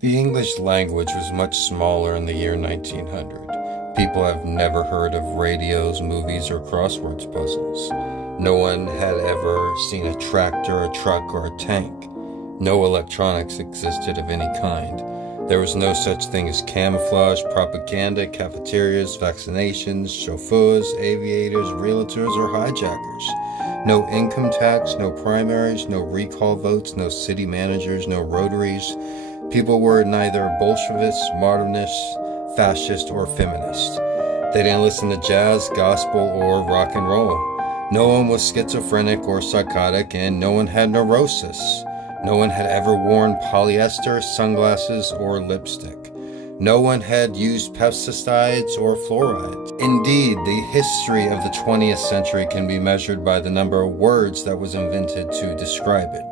The English language was much smaller in the year 1900. People have never heard of radios, movies, or crosswords puzzles. No one had ever seen a tractor, a truck, or a tank. No electronics existed of any kind. There was no such thing as camouflage, propaganda, cafeterias, vaccinations, chauffeurs, aviators, realtors, or hijackers. No income tax, no primaries, no recall votes, no city managers, no Rotaries. People were neither Bolshevists, modernists, fascists, or feminists. They didn't listen to jazz, gospel, or rock and roll. No one was schizophrenic or psychotic, and no one had neurosis. No one had ever worn polyester, sunglasses, or lipstick. No one had used pesticides or fluoride. Indeed, the history of the 20th century can be measured by the number of words that was invented to describe it.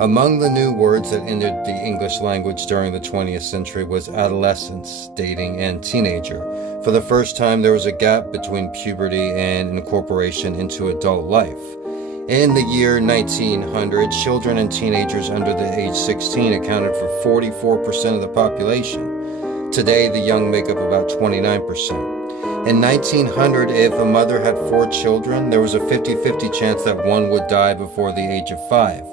Among the new words that entered the English language during the 20th century was adolescence, dating, and teenager. For the first time, there was a gap between puberty and incorporation into adult life. In the year 1900, children and teenagers under the age 16 accounted for 44% of the population. Today, the young make up about 29%. In 1900, if a mother had 4 children, there was a 50-50 chance that one would die before the age of 5.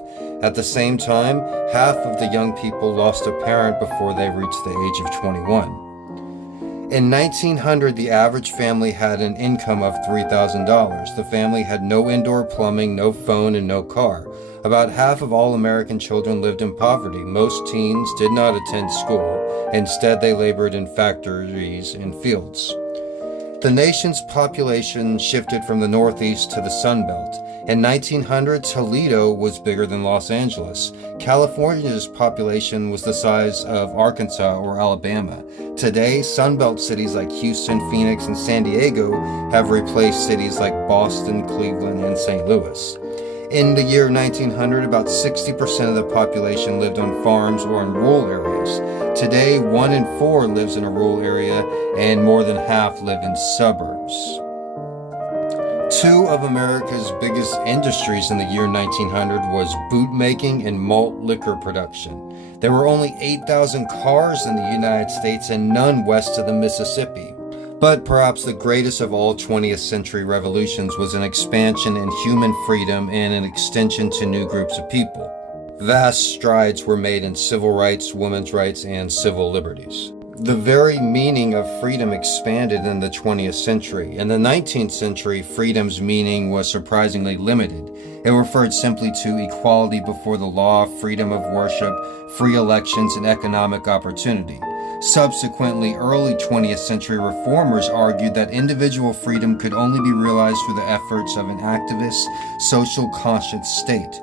At the same time, half of the young people lost a parent before they reached the age of 21. In 1900, the average family had an income of $3,000. The family had no indoor plumbing, no phone, and no car. About half of all American children lived in poverty. Most teens did not attend school. Instead, they labored in factories and fields. The nation's population shifted from the Northeast to the Sun Belt. In 1900, Toledo was bigger than Los Angeles. California's population was the size of Arkansas or Alabama. Today, Sun Belt cities like Houston, Phoenix, and San Diego have replaced cities like Boston, Cleveland, and St. Louis. In the year 1900, about 60% of the population lived on farms or in rural areas. Today, 1 in 4 lives in a rural area, and more than half live in suburbs. 2 of America's biggest industries in the year 1900 was boot making and malt liquor production. There were only 8,000 cars in the United States and none west of the Mississippi. But perhaps the greatest of all 20th century revolutions was an expansion in human freedom and an extension to new groups of people. Vast strides were made in civil rights, women's rights, and civil liberties. The very meaning of freedom expanded in the 20th century. In the 19th century, freedom's meaning was surprisingly limited. It referred simply to equality before the law, freedom of worship, free elections, and economic opportunity. Subsequently, early 20th century reformers argued that individual freedom could only be realized through the efforts of an activist, social conscious state.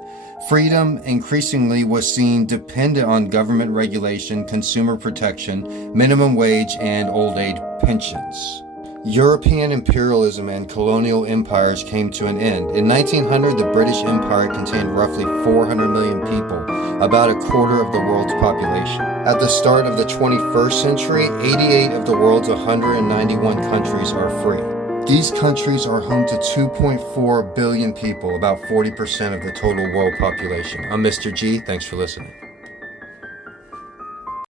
Freedom increasingly was seen dependent on government regulation, consumer protection, minimum wage, and old age pensions. European imperialism and colonial empires came to an end. In 1900, the British Empire contained roughly 400 million people, about a quarter of the world's population. At the start of the 21st century, 88 of the world's 191 countries are free. These countries are home to 2.4 billion people, about 40% of the total world population. I'm Mr. G. Thanks for listening.